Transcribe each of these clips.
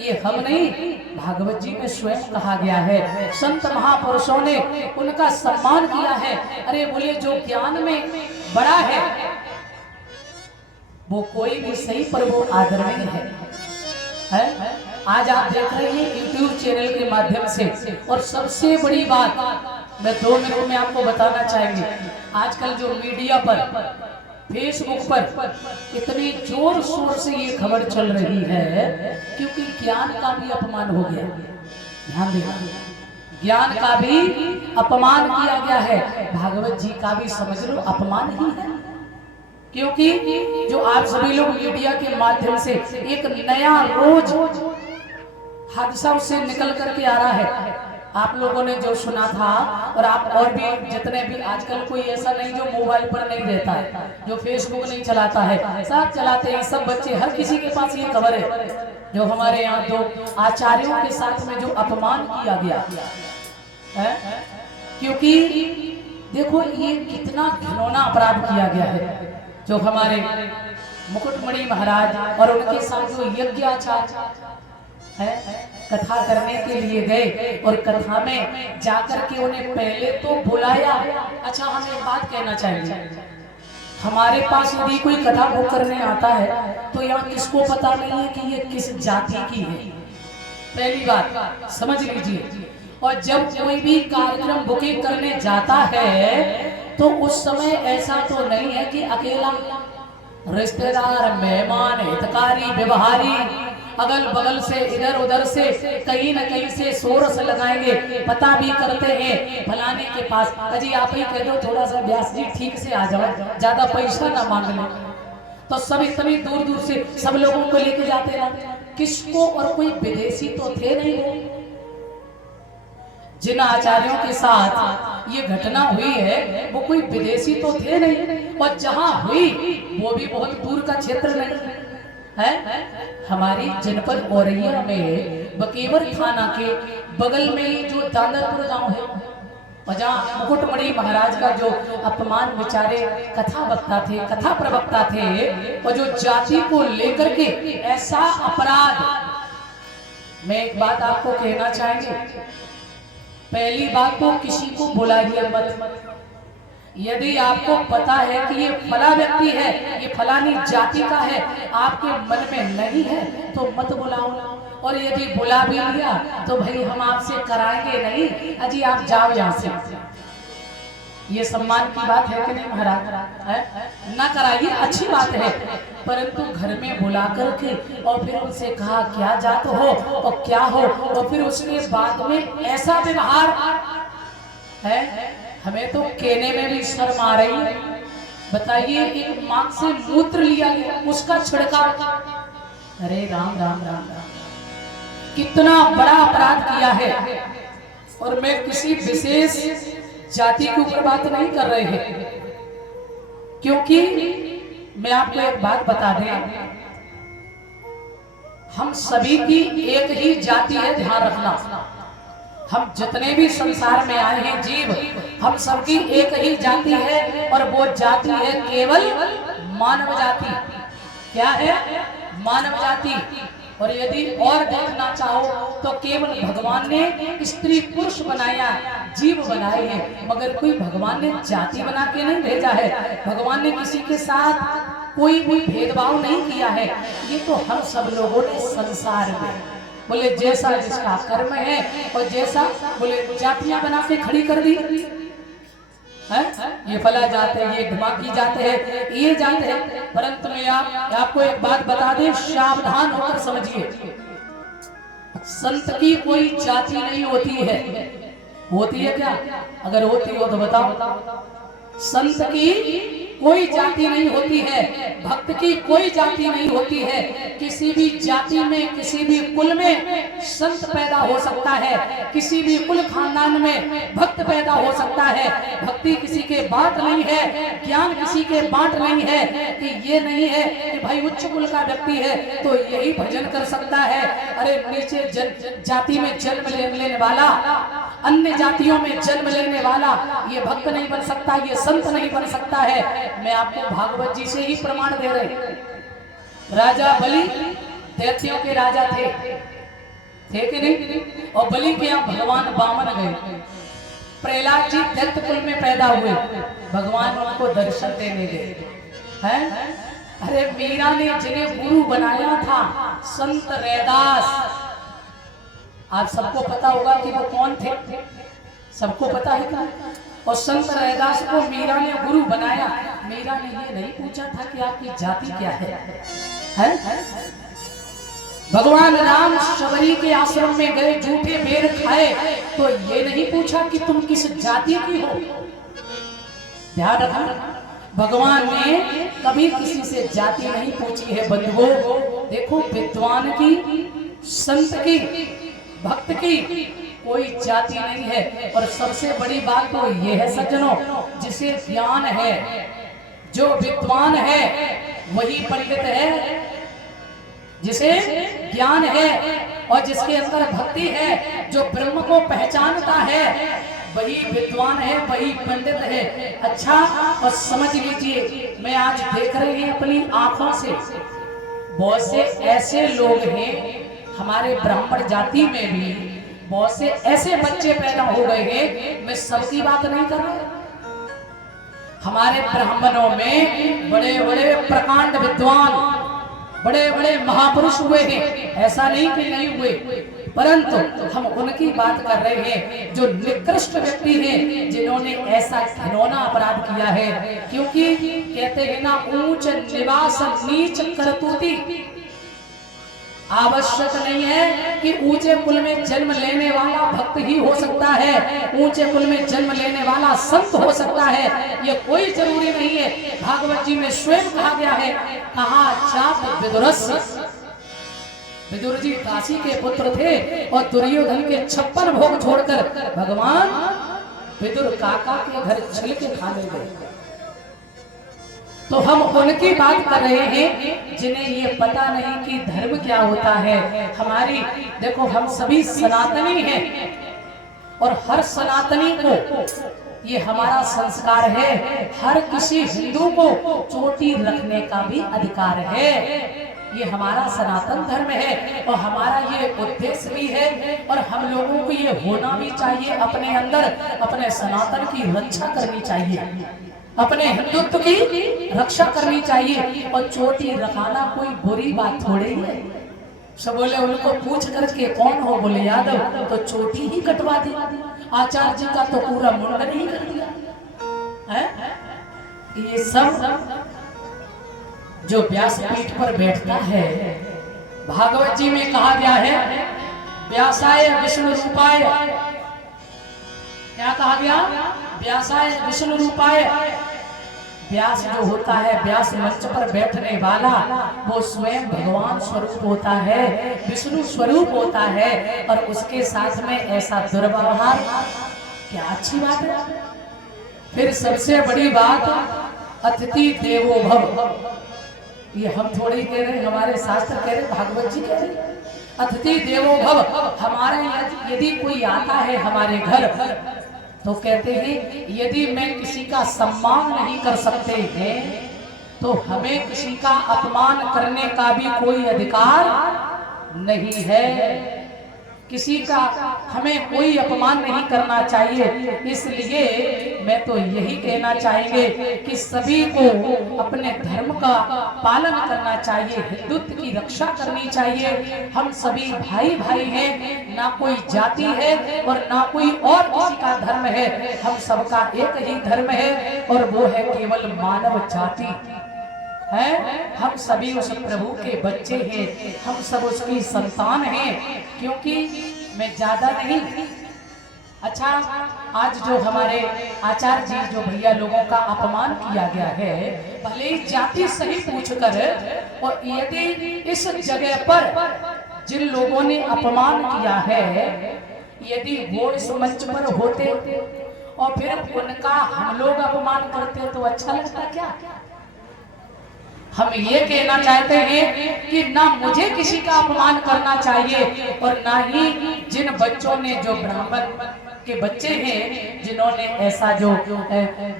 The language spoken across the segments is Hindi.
ये हम नहीं, भागवत जी में स्वयं कहा गया है। संत महापुरुषों ने उनका सम्मान किया है। अरे बोले जो ज्ञान में बड़ा है वो कोई भी सही पर वो आदरणीय है? आज आप देख रहे हैं YouTube चैनल के माध्यम से। और सबसे बड़ी बात मैं 2 मिनट में आपको बताना चाहेंगे, आजकल जो मीडिया पर फेसबुक पर इतनी जोर शोर से ये खबर चल रही है क्योंकि ज्ञान का भी अपमान हो गया। ध्यान देना, ज्ञान का भी अपमान किया गया है, भागवत जी का भी समझ लो अपमान ही है। क्योंकि जो आप सभी लोग मीडिया के माध्यम से एक नया रोज हादसा उससे निकल करके आ रहा है, आप लोगों ने जो सुना था और आप और भी जितने भी, आजकल कोई ऐसा नहीं जो मोबाइल पर नहीं रहता है, जो फेसबुक नहीं चलाता है, सब चलाते हैं, सब बच्चे, हर किसी के पास ये खबर है जो हमारे यहाँ 2 आचार्यों के साथ में जो अपमान किया गया है। क्योंकि देखो ये कितना घिनौना अपराध किया गया है। जो हमारे मुकुटमणि महाराज और उनके साथ जो यज्ञाचार्य है कथा करने के लिए गए और कथा में जाकर के उन्हें पहले तो बुलाया। अच्छा हम एक बात कहना चाहेंगे, हमारे पास यदि कोई कथा बुक करने आता है तो यहाँ किसको पता नहीं है कि ये किस जाति की है, पहली बात समझ लीजिए। और जब कोई भी कार्यक्रम बुकिंग करने जाता है तो उस समय ऐसा तो नहीं है कि अकेला रिश्तेदार, मेहमान, हितकारी, व्यवहारी अगल बगल से इधर उधर से कहीं न कहीं से सोरस लगाएंगे, पता भी करते हैं फलाने के पास, अजी आप ही कह दो थोड़ा सा व्यास जी ठीक से आ जाओ, ज्यादा पैसा ना मांग ले। तो सब इतनी दूर दूर से सब लोगों को लेके जाते ना, किसको, और कोई विदेशी तो थे नहीं। जिन आचार्यों के साथ ये घटना हुई है वो कोई विदेशी तो थे नहीं, और जहां हुई वो भी बहुत दूर का क्षेत्र नहीं है। हमारी जनपद औरैया में बकेवर थाना के बगल में ही जो दादरपुर गांव है, और जहाँ मुकुटमणि महाराज का जो अपमान विचारे कथा वक्ता थे, कथा प्रवक्ता थे, और जो जाति को लेकर के ऐसा अपराध, मैं एक बात आपको कहना चाहेंगे, पहली बात तो किसी को बुलाइए मत। यदि आपको पता है कि ये फला व्यक्ति है, ये फलानी जाति का है, आपके मन में नहीं है तो मत बुलाओ। और यदि बुला भी लिया तो भाई हम आपसे कराएंगे नहीं, अजी आप जाओ यहाँ से। ये सम्मान की बात है कि नहीं महाराज? है ना, कराइए, अच्छी बात है, परंतु घर में बुला करके और फिर उनसे कहा क्या जात हो और क्या हो, और फिर उसके बाद में ऐसा व्यवहार है, हमें तो कहने में भी शर्म आ रही है। बताइए एक मां से मूत्र लिया गया, उसका छिड़काव, अरे राम राम राम राम, कितना बड़ा अपराध किया है। और मैं किसी विशेष जाति के ऊपर बात नहीं कर रहे हैं, क्योंकि मैं आपको एक बात बता दें, हम सभी की एक ही जाति है, ध्यान रखना। हम जितने भी संसार में आए हैं जीव, हम सबकी एक ही जाति है, और वो जाति है केवल मानव जाति। क्या है? मानव जाति। और यदि और देखना चाहो तो केवल भगवान ने स्त्री पुरुष बनाया, जीव बनाए हैं, मगर कोई भगवान ने जाति बना के नहीं भेजा है। भगवान ने किसी के साथ कोई भी भेदभाव नहीं किया है। ये तो हम सब लोगों ने संसार में बोले जैसा जिसका कर्म है, और जैसा बोले जातियां बना के खड़ी कर दी है, ये फला जाते हैं, ये ढुमाकी जाते हैं, ये जाते हैं। परंतु मैं आपको एक बात बता दें, सावधान होकर समझिए, संत की कोई जाति नहीं होती है। होती है क्या? अगर होती हो तो बताओ। संत की कोई जाति नहीं होती है, भक्त की कोई जाति नहीं होती है। किसी भी जाति में, किसी भी कुल में संत पैदा हो सकता है, किसी भी कुल खानदान में भक्त पैदा हो सकता है। भक्ति किसी के बांट नहीं है, ज्ञान किसी के बांट नहीं है, कि ये नहीं है कि भाई उच्च कुल का व्यक्ति है तो यही भजन कर सकता है। अरे नीचे जाति में जन्म लेने वाला, अन्य जातियों में जन्म लेने वाला ये भक्त नहीं बन सकता, ये संत नहीं बन सकता है। मैं आपको भागवत जी से ही प्रमाण दे रहे। राजा बलि दैत्यों के राजा थे, थे कि नहीं? और बलि के यहाँ भगवान वामन गए, प्रहलाद जी दैत्य कुल में पैदा हुए, भगवान उनको दर्शन देने गए हैं। अरे मीरा ने जिन्हें गुरु बनाया था संत रैदास, आप सबको पता होगा कि वो कौन थे, सबको पता है क्या? और संत रैदास को मीरा ने गुरु बनाया। मीरा ने ये नहीं पूछा था कि आपकी जाति क्या है? भगवान राम शबरी के आश्रम में गए, जूठे बेर खाए, तो ये नहीं पूछा कि तुम किस जाति की हो। ध्यान रखना, भगवान ने कभी किसी से जाति नहीं पूछी है बंधुओं। देखो, विद्वान की, संत की, भक्त की कोई जाति नहीं है। और सबसे बड़ी बात तो ये है सज्जनों, जिसे ज्ञान है, जो विद्वान है वही पंडित है, जिसे ज्ञान है और जिसके अंदर भक्ति है, जो ब्रह्म को पहचानता है, वही विद्वान है, वही पंडित है। अच्छा, और समझ लीजिए, मैं आज देख रही हूं अपनी आंखों से, बहुत से ऐसे लोग हैं हमारे ब्राह्मण जाति में भी, बहुत से ऐसे बच्चे पैदा हो गए हैं, मैं सबकी बात नहीं कर रहा, हमारे ब्राह्मणों में बड़े बड़े प्रकांड विद्वान, बड़े बड़े महापुरुष हुए हैं, ऐसा नहीं कि नहीं हुए, परंतु हम उनकी बात कर रहे हैं जो निकृष्ट व्यक्ति हैं, जिन्होंने ऐसा घिनौना अपराध किया है। क्योंकि कहते हैं ना, ऊंच निवास नीच करतूती। आवश्यक नहीं है कि ऊंचे कुल में जन्म लेने वाला भक्त ही हो सकता है, ऊंचे कुल में जन्म लेने वाला संत हो सकता है, ये कोई जरूरी नहीं है। भागवत जी में स्वयं कहा गया है, कहा चाप विदुरस्य, विदुर जी काशी के पुत्र थे और दुर्योधन के 56 भोग छोड़कर भगवान विदुर काका के घर छिल के खाने गए। तो हम उनकी बात कर रहे हैं जिन्हें ये पता नहीं कि धर्म क्या होता है। हमारी देखो, हम सभी सनातनी हैं और हर सनातनी को ये हमारा संस्कार है, हर किसी हिंदू को चोटी रखने का भी अधिकार है। ये हमारा सनातन धर्म है और हमारा ये उद्देश्य भी है, और हम लोगों को ये होना भी चाहिए, अपने अंदर अपने सनातन की रक्षा करनी चाहिए, अपने हिंदुत्व की रक्षा करनी चाहिए। और चोटी रखाना कोई बुरी बात थोड़ी है। सब बोले, उनको पूछ करके कौन हो, बोले यादव, तो चोटी ही कटवा दी। आचार्य जी का तो पूरा मुंडन ही कर दिया है। ये सब जो व्यासपीठ पर बैठता है, भागवत जी में कहा गया है, व्यासाय विष्णु रूपाय, क्या कहा गया? व्यासाय विष्णु रूपाय। व्यास जो होता है, व्यास मंच पर बैठने वाला, वो स्वयं भगवान स्वरूप होता है, विष्णु स्वरूप होता है, और उसके साथ में ऐसा दुर्व्यवहार क्या अच्छी बात है। फिर सबसे बड़ी बात, अतिथि देवो भव। ये हम थोड़ी कह रहे, हमारे शास्त्र कह रहे, भागवत जी कह रहे, अतिथि देवो भव। हमारे यदि कोई आता है हमारे घर, तो कहते हैं यदि मैं किसी का सम्मान नहीं कर सकते हैं, तो हमें किसी का अपमान करने का भी कोई अधिकार नहीं है। किसी का हमें कोई अपमान नहीं करना चाहिए। इसलिए मैं तो यही कहना चाहेंगे कि सभी को अपने धर्म का पालन करना चाहिए, हिंदुत्व की रक्षा करनी चाहिए। हम सभी भाई भाई हैं, ना कोई जाति है और ना कोई और किसी का धर्म है, हम सबका एक ही धर्म है, और वो है केवल मानव जाति है। हम सभी उस प्रभु के बच्चे हैं, हम सब उसकी संतान हैं। क्योंकि मैं ज्यादा नहीं, अच्छा, आज जो हमारे आचार्य जी, जो भैया लोगों का अपमान किया गया है, भले ही जाति सही पूछकर, और यदि इस जगह पर जिन लोगों ने अपमान किया है, यदि वो इस मंच पर होते और फिर उनका हम लोग अपमान करते, तो अच्छा लगता क्या? हम ये कहना चाहते हैं कि ना मुझे किसी का अपमान करना चाहिए, और ना ही जिन बच्चों ने, जो ब्राह्मण के बच्चे हैं, जिन्होंने ऐसा जो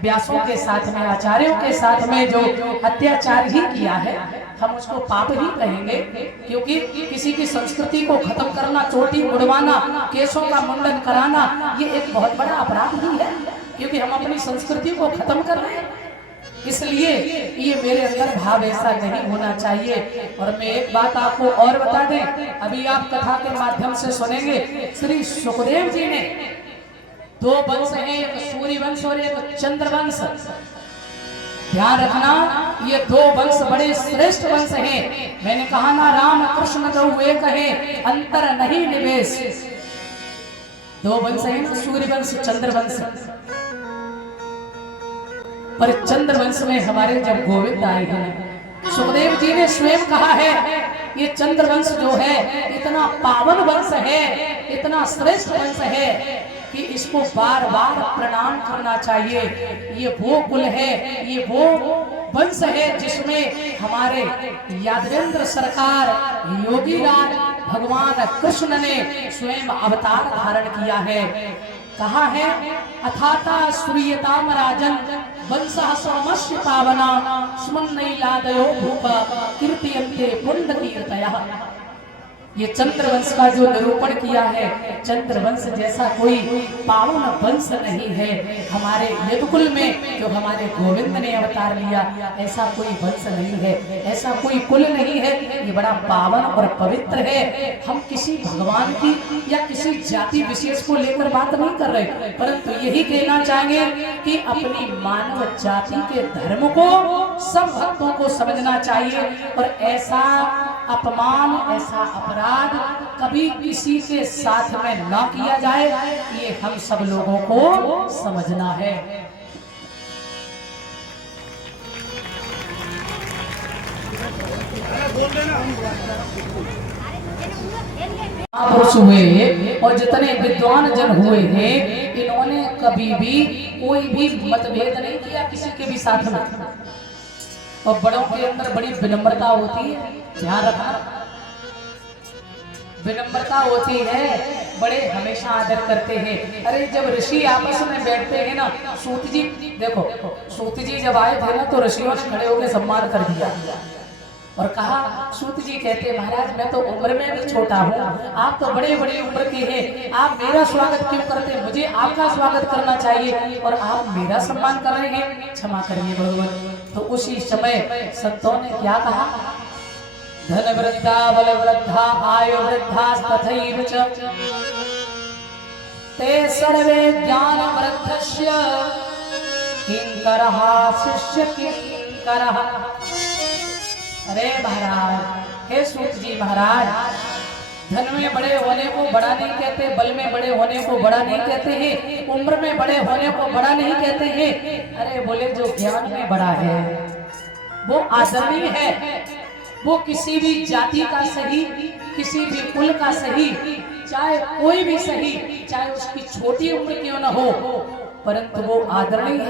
व्यासों के साथ में, आचार्यों के साथ में जो अत्याचार ही किया है, हम उसको पाप ही कहेंगे, क्योंकि किसी की संस्कृति को खत्म करना, चोटी मुड़वाना, केशों का मुंडन कराना, ये एक बहुत बड़ा अपराध ही है, क्योंकि हम अपनी संस्कृति को खत्म कर रहे हैं। इसलिए ये मेरे अंदर भाव ऐसा नहीं होना चाहिए। और मैं एक बात आपको और बता दें, अभी आप कथा के माध्यम से सुनेंगे, श्री सुखदेव जी ने दो वंश हैं, एक सूर्य वंश और एक चंद्र वंश। ध्यान रखना, ये दो वंश बड़े श्रेष्ठ वंश हैं। मैंने कहा ना, राम कृष्ण जो हुए कहे अंतर नहीं निवेश। दो वंश हैं, सूर्य वंश चंद्र वंश। पर चंद्र वंश में हमारे जब गोविंद आए हैं, सुखदेव जी ने स्वयं कहा है, ये चंद्र वंश जो है इतना पावन वंश है, इतना श्रेष्ठ वंश है कि इसको बार बार प्रणाम करना चाहिए। ये वो कुल है, ये वो वंश है जिसमें हमारे यादवेंद्र सरकार योगी राज भगवान कृष्ण ने स्वयं अवतार धारण किया है। कहा है, अथाता सूर्यताम राजन वंशः सोमस्य पावना स्मन्नैलादयो भूप कीर्तयन्ते पुण्यकीर्तयः। ये चंद्रवंश का जो निरूपण किया है, चंद्रवंश जैसा कोई पावन वंश नहीं है हमारे यदुकुल में। जो हमारे गोविंद ने अवतार लिया, ऐसा कोई वंश नहीं है, ऐसा कोई कुल नहीं है। ये बड़ा पावन और पवित्र है। हम किसी भगवान की या किसी जाति विशेष को लेकर बात नहीं कर रहे, परंतु यही कहना चाहेंगे कि अपनी मानव जाति के धर्म को सब भक्तों को समझना चाहिए। और ऐसा अपमान, ऐसा अपराध कभी किसी के साथ में ना किया जाए, ये हम सब लोगों को समझना है। महापुरुष हुए और जितने विद्वान जन हुए हैं, इन्होंने कभी भी कोई भी मतभेद नहीं किया किसी के भी साथ में। और बड़ों के अंदर बड़ी विनम्रता होती है, ध्यान रखना, विनम्रता होती है। बड़े हमेशा आदर करते हैं। अरे जब ऋषि आपस में बैठते हैं ना, सूत जी देखो, सूत जी जब आए थे ना तो ऋषियों ने खड़े होकर सम्मान कर दिया और कहा, सूत जी कहते, महाराज मैं तो उम्र में भी छोटा हूँ, आप तो बड़े बड़ी उम्र के हैं, आप मेरा स्वागत क्यों करते, मुझे आपका स्वागत करना चाहिए और आप मेरा सम्मान कर रहे हैं, क्षमा करिए भगवान। तो उसी समय संतों ने क्या कहा, धन वृद्धा बल वृद्धा आयु वृद्धा तथैव च ते सर्वे ज्ञान वृद्धस्य किंकरः शिष्य किंकरः। अरे महाराज, हे सूत जी महाराज, धन में बड़े होने को बड़ा नहीं कहते, बल में बड़े होने को बड़ा नहीं कहते हैं, उम्र में बड़े होने को बड़ा नहीं कहते हैं। अरे बोले, जो ज्ञान में बड़ा है वो आदरणीय है। वो किसी भी जाति का सही, किसी भी कुल का सही, चाहे कोई भी सही, चाहे उसकी छोटी उम्र क्यों न हो, परंतु वो आदरणीय है।